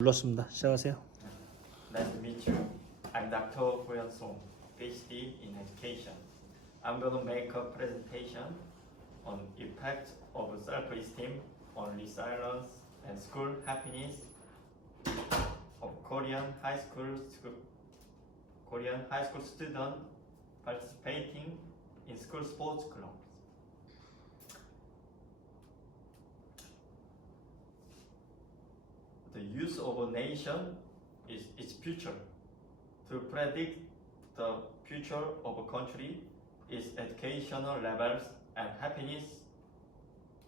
눌렀습니다. 시작하세요. Nice to meet you. I'm Dr. Hohyun Song, PhD in education. I'm going to make a presentation on impact of self-esteem on resilience and school happiness of Korean high school students participating in school sports clubs. The youth of a nation is its future. To predict the future of a country, its educational levels and happiness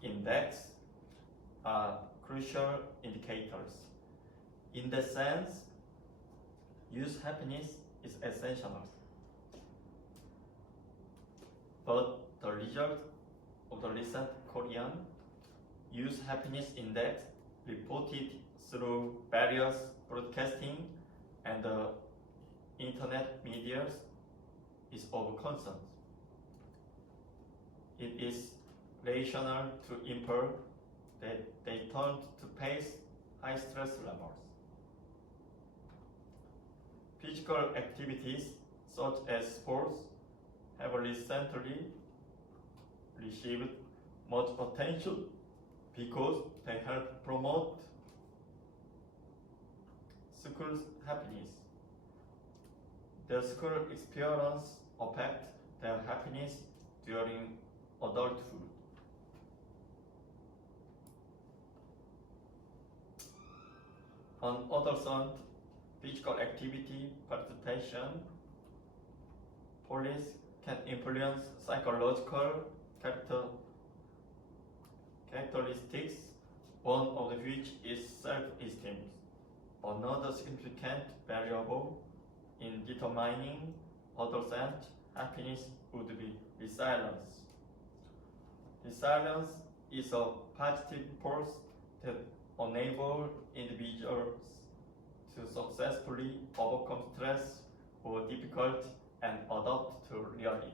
index are crucial indicators. In that sense, youth happiness is essential. But the result of the recent Korean Youth Happiness Index reported through various broadcasting and the internet media is of concern. It is rational to infer that they turned to face high stress levels. Physical activities such as sports have recently received much attention because they help promote school happiness. Their school experience affect their happiness during adulthood. On other hand, physical activity participation police can influence psychological characteristics, one of which is self-esteem. Another significant variable in determining adolescent happiness would be resilience. Resilience is a positive force that enables individuals to successfully overcome stress or difficulty and adapt to reality.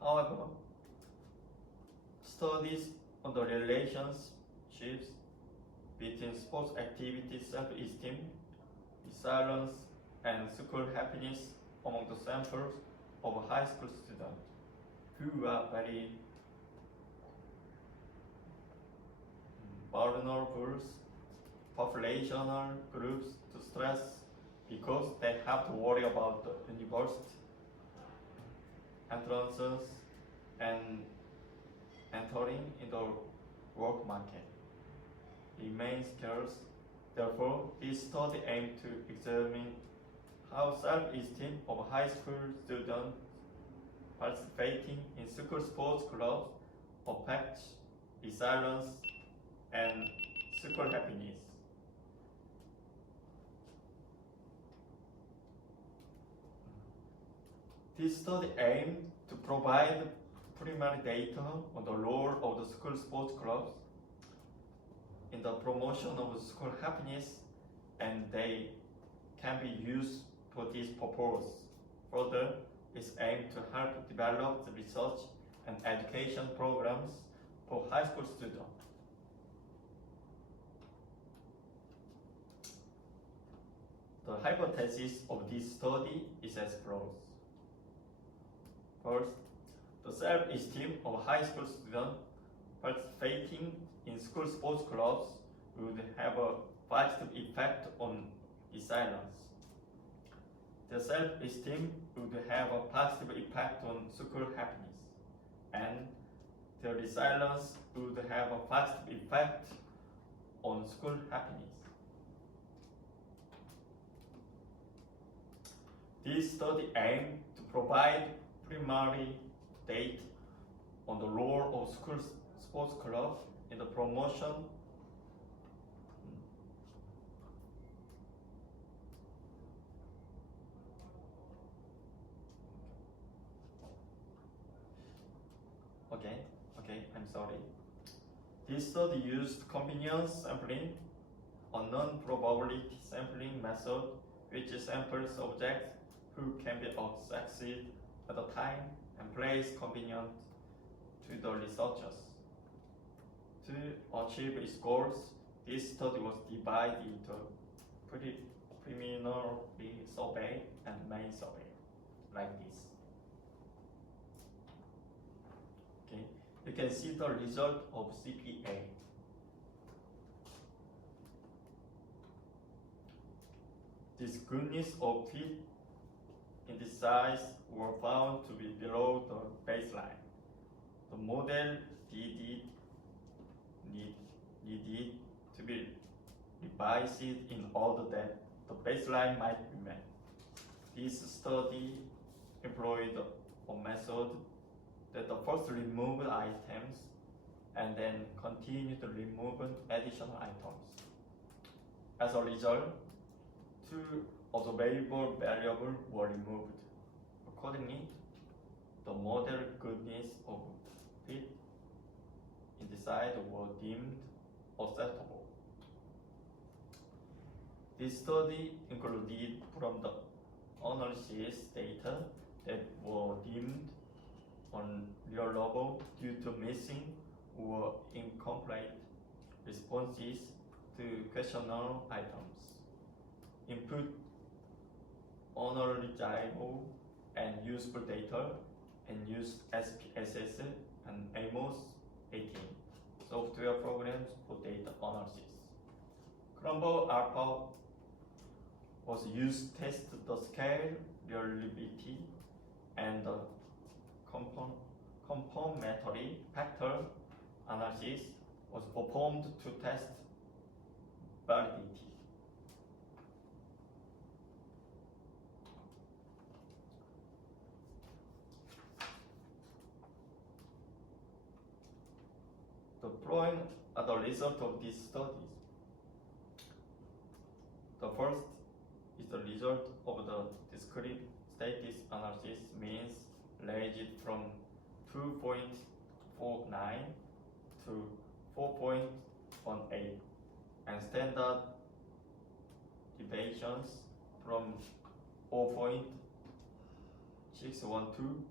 However, studies on the relationships between sports activity, self-esteem, resilience, and school happiness among the samples of high school students who are very vulnerable populational groups to stress because they have to worry about the university entrances and entering in the work market remains scarce. Therefore, this study aimed to examine how self-esteem of high school students participating in school sports clubs affects resilience and school happiness. This study aimed to provide primary data on the role of the school sports clubs in the promotion of school happiness, and they can be used for this purpose. Further, it's aimed to help develop the research and education programs for high school students. The hypothesis of this study is as follows. First, the self-esteem of high school students participating in school sports clubs would have a positive effect on resilience. The self-esteem would have a positive impact on school happiness, and the resilience would have a positive effect on school happiness. This study aimed to provide primary data on the role of school sports clubs in the promotion I'm sorry. This study used convenience sampling, a non-probability sampling method which samples subjects who can be succeed at a time and place convenient to the researchers. To achieve its goals, this study was divided into preliminary survey and main survey, like this. Okay, you can see the result of CPA. This goodness of fit indices were found to be below the baseline. The model needed to be revised in order that the baseline might be met. This study employed a method that first removed items and then continued to remove additional items. As a result, 2 observable variables were removed. Accordingly, the model goodness of fit indices were deemed acceptable. This study included from the analysis data that were deemed unreliable due to missing or incomplete responses to questionnaire items. Input analyzable and useful data and use SPSS and AMOS 18 software programs for data analysis. Crumble Alpha was used to test the scale reliability and the complementary factor analysis was performed to test validity. The following are the results of these studies. The first is the result of the discrete status analysis means ranged from 2.49 to 4.18 and standard deviations from 0.612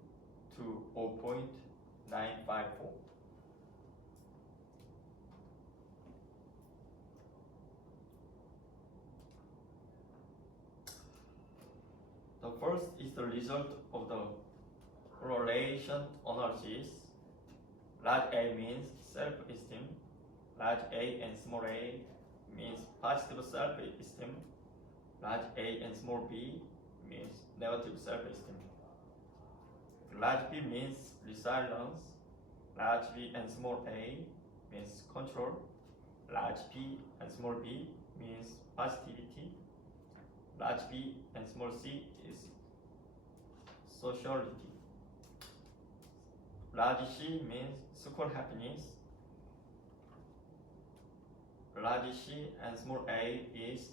to 0.954. The first is the result of the correlation analysis. Large A means self-esteem. Large A and small a means positive self-esteem. Large A and small b means negative self-esteem. Large B means resilience. Large B and small a means control. Large P and small b means positivity. Large B and small c is sociality. Large C means school happiness. Large C and small a is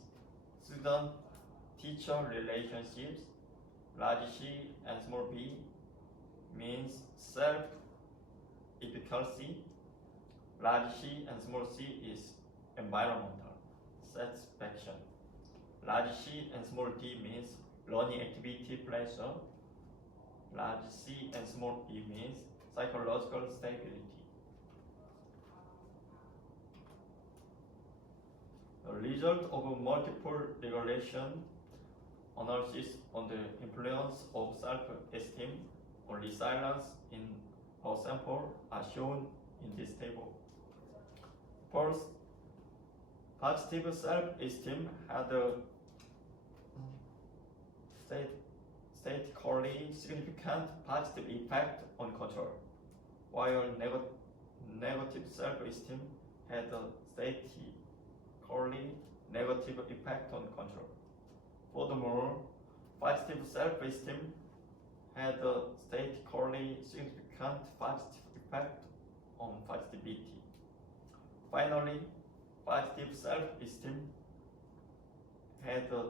student-teacher relationships. Large C and small b means self-efficacy. Large C and small c is environmental satisfaction. Large C and small d means learning activity pleasure. Large C and small e means psychological stability. The result of a multiple regression analysis on the influence of self-esteem or resilience in our sample are shown in this table. First, positive self-esteem had a statistically significant positive effect on control, while negative self-esteem had a statistically negative effect on control. Furthermore, positive self-esteem had a statistically significant positive effect on positivity. Finally, positive self-esteem had a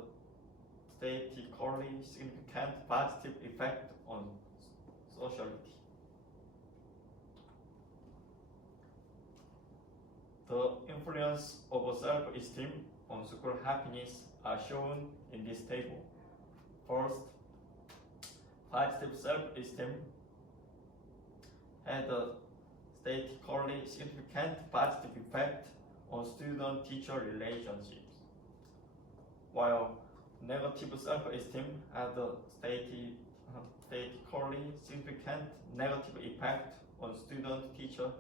statistically significant positive effect on sociality. The influence of self-esteem on school happiness are shown in this table. First, positive self-esteem had a statistically significant positive effect on student-teacher relationships, while negative self-esteem has a statistically significant negative effect on student-teacher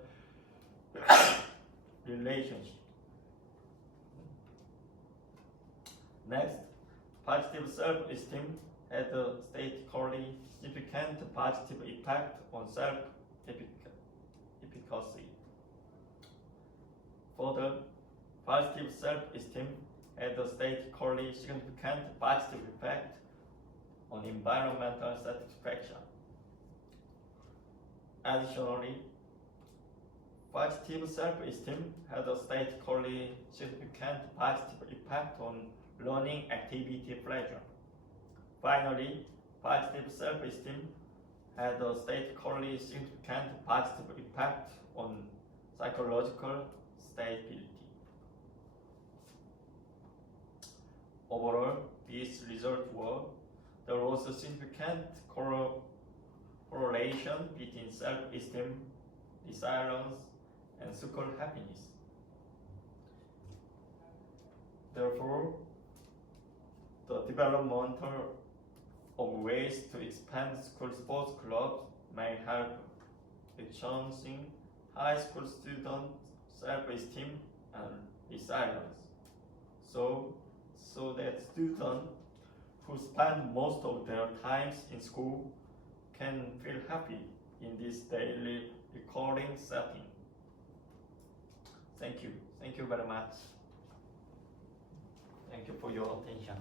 relationship. Next, positive self-esteem has a statistically significant positive effect on self-efficacy. Further, positive self-esteem has a statistically significant positive effect on environmental satisfaction. Additionally, positive self-esteem has a statistically significant positive effect on learning activity pleasure. Finally, positive self-esteem has a statistically significant positive effect on psychological stability. Overall, these results were there was a significant correlation between self-esteem, resilience, and school happiness. Therefore, the development of ways to expand school sports clubs may help enhancing high school students' self-esteem and resilience, so that students who spend most of their times in school can feel happy in this daily recording setting. Thank you. Thank you very much. Thank you for your attention.